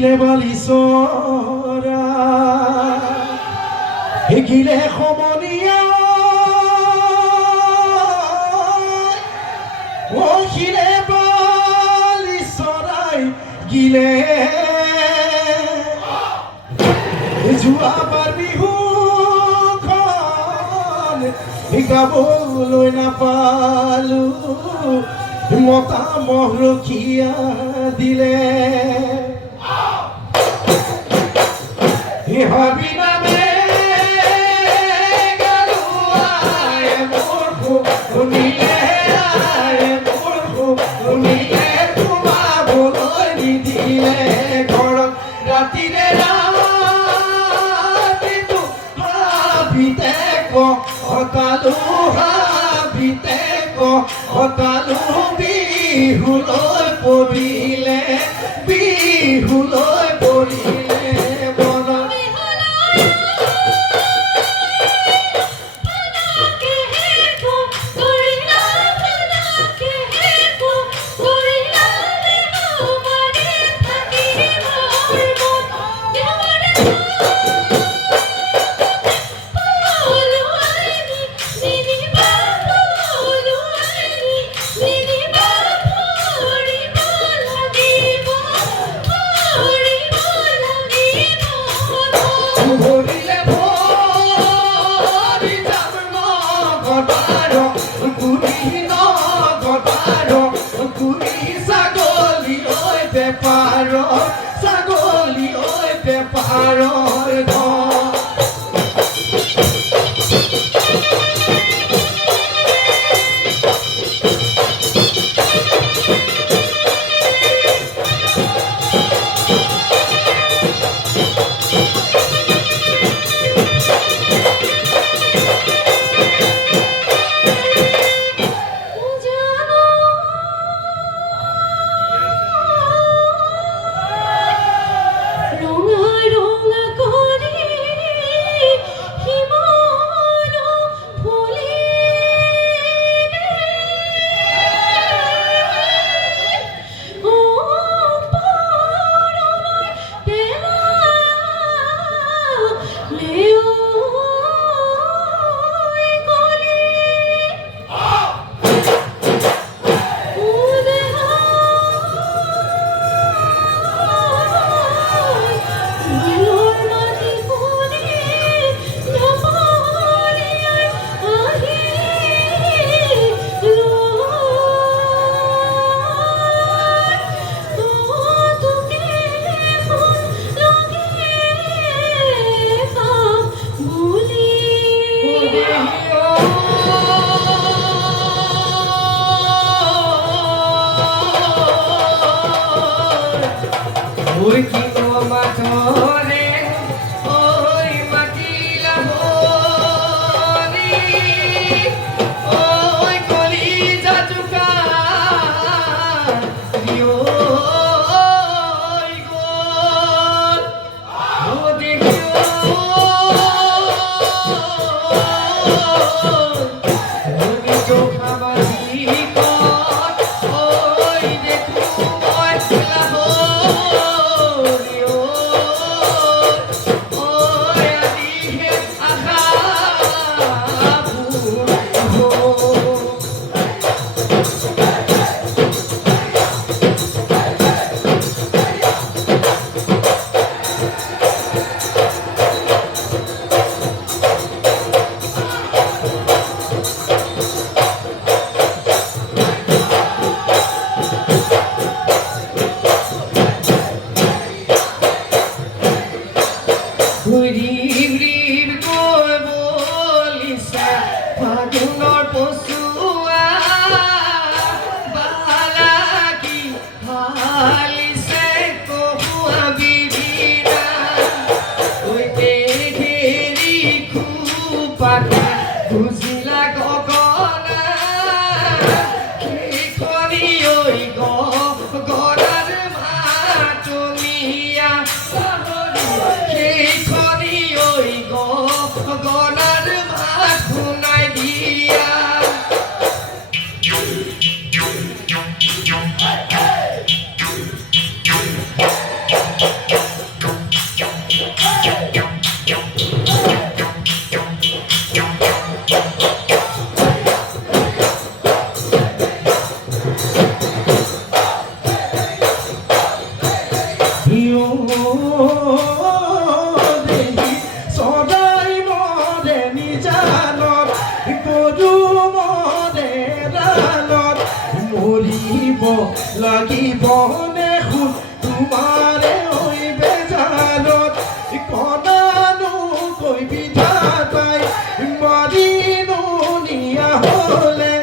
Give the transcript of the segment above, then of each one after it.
গিলে বালি চৰা গিলে সমনীয়া গিলে বালি চৰাই গিলে যোৱাবাৰ বিহুখন গাবলৈ নাপালো মতা মহ ৰখিয়া দিলে হবি নামে গালুৱাই মোৰ শুনিলে শুনিলে সোমাবলৈ নিদিলে ঘৰত ৰাতিৰে ৰাতিটো হাবিতে কটালো হাবিতে কটালো বিহুলৈ পৰিলে বিহুলৈ পৰিলে ছাগলী ঐ বেপাৰৰ ধন ওই কি মাথরে ওই মাটিলা ভরি ওই কলি জাতুকা ওই গোল ও দেখিও ওই চোখা বাজি কর ওই দেখো ওই খেলা দেহিও দেহি সদাই মৰে নিজানত গৰু মৰে ডালত মৰিব লাগিব নে খুদ তোমাৰে হৈ বেজালত কণানো কৈ বিধাতাই মাৰিনো নিয়া হ'লে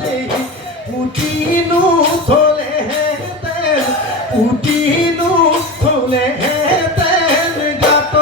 দেহি পুতিনো থলেহেঁতেন পুতিনো থলেহেঁতেন গাত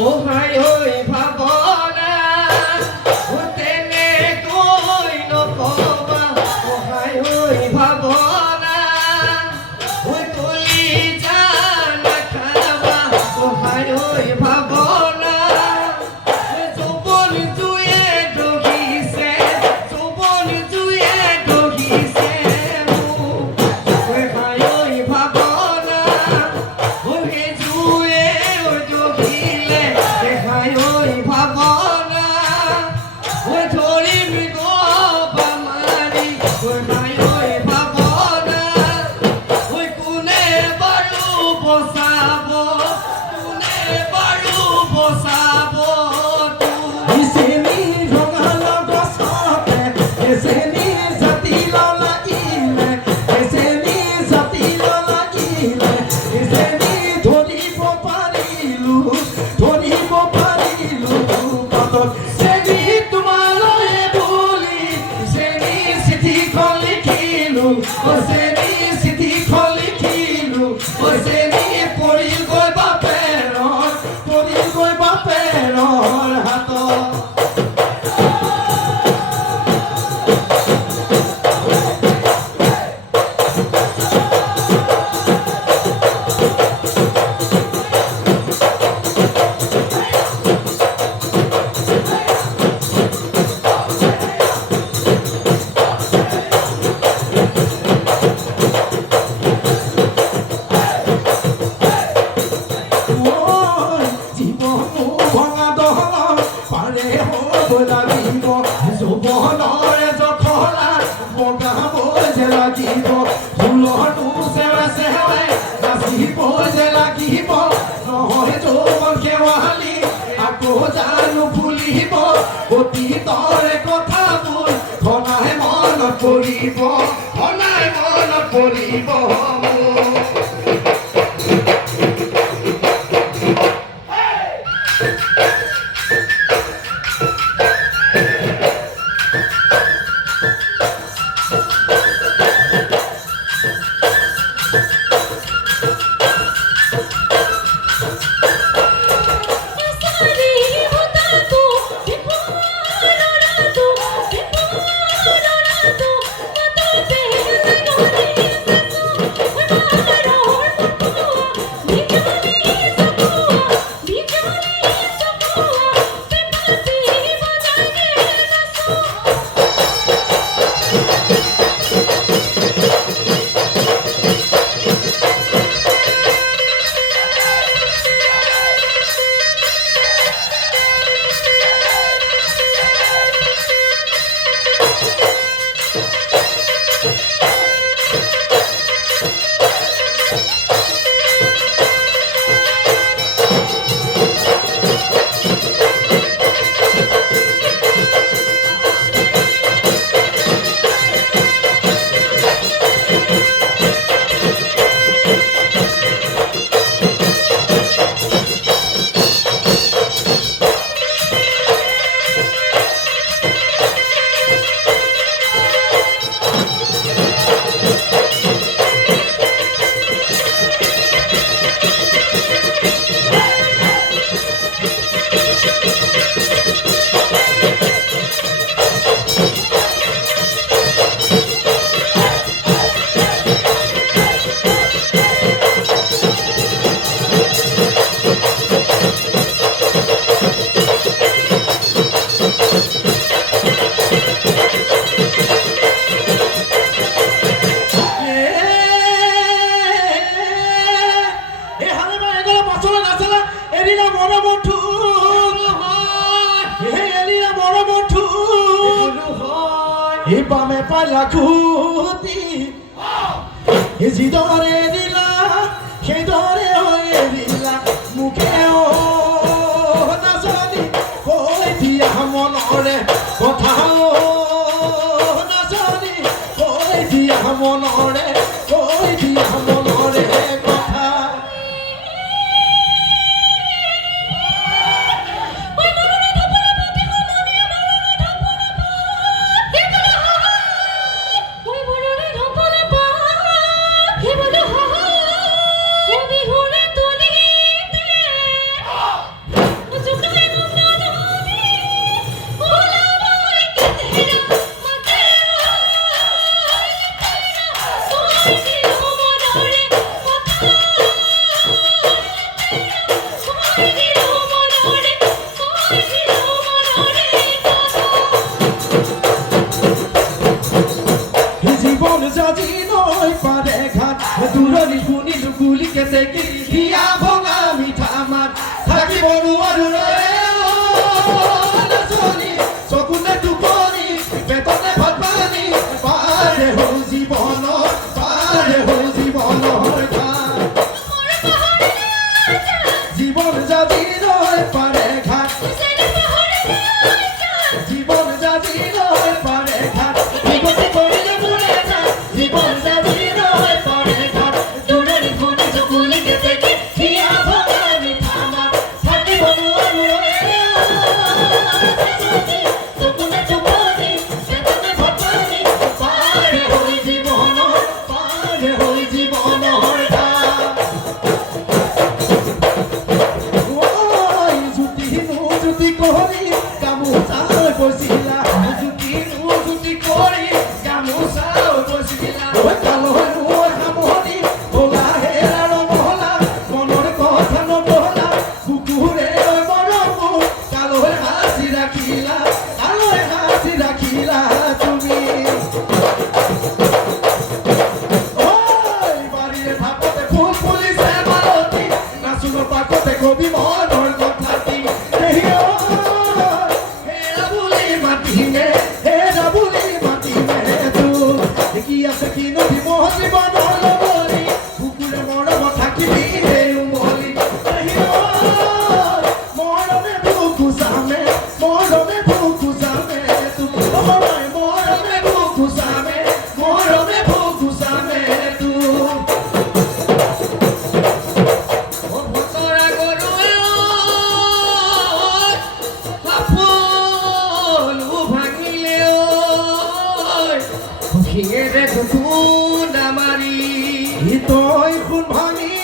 ওহাই ঐ ভাৱনা তেনেকৈ নকবা ওহাই ঐ ভাৱনা কলি জান খাবা ওহাই ঐ ভাৱনা যৌৱন জুয়ে দহিছে যৌৱন জুয়ে দহিছে ওহাই ঐ ভাৱনা ওহে জুয়ে দহিলে দেখাই ঐ ভাৱনা ঐ ধৰিম গবা মাৰি দেখাই ঐ ভাৱনা ঐ কোনে বাৰু বচাব কোনে বাৰু বচাব চেনি ৰঙাল গছতে চেনি জাতি লাগিলে চেনি জাতি লাগিলে চেনি ধৰিব পাৰিলো পাতত চেনি তোমালৈ বুলি চেনি চিঠিখন লিখিলো চেনি চিঠিখন লিখিলো চেনি পৰিল গৈ বাপেৰৰ হাতত যৌৱনৰে জখলা বগাব যে লাগিব ফুলৰটো চেৱে চেৱে নাচিব যে লাগিব নহয় যৌৱন শেৱালি আকৌ জানো ফুলিব অতীতৰে কথাবোৰ ঘনাই মনত পৰিব মোৰ Thank you. ৰাখোতি যিদৰে দিলা সেইদৰে হৈ দিলা মোকে নাজানি কৈ দিয়া মনৰে কথা নাজানি কৈ দিয়া মনৰে কথা জীবন যদি নয় পাৰে ঘাট দূৰনি শুনিলো গুলি কেতে কি হিয়া ভঙা মিঠা মাত থাকিব নোৱাৰো নাচনি চকুতে টোপনি পেটতে ভাত পানী পাৰে হ'ল জীৱন জীবন যদি নয় পাৰে ঘাট জীবন যদি নয় পাৰে ঘাট বিগতি কৰিলে মনে যায় জীবন যদি নয় পাৰে ঘাট দূৰনি শুনিলো গুলি কেতে কি হিয়া ভঙা মিঠা মাত থাকিব নোৱাৰো চকুতে টোপনি পেটতে ভাত পানী পাৰে হৈ জীৱনৰ জুতি কৰি গামোচা বৈছিলা জুতি কৰি গামোচা বৈছিলা কালৈ মোৰ সামৰণি ভোলা হেৰা ৰমলা মনৰ কথা নবলা কুকুৰে মৰমো কালৈ হাঁচি ৰাখিলা তুমি বাৰীৰে ভাপতে ফুল ফুলিছে মালতী নাচোনৰ পাকতে কবি মনৰ কথা কি আছে কি নদী মহজীৱনৰ লবলি কুকুৰে মৰম থাকিবি উমলি মৰমে বুকু জামে মৰমে বুকু জামে বতৰা গৰুৱে সাপলো ভাঙিলে শিঙেৰে খুন্দা মাৰি তই সোণ ভাঙি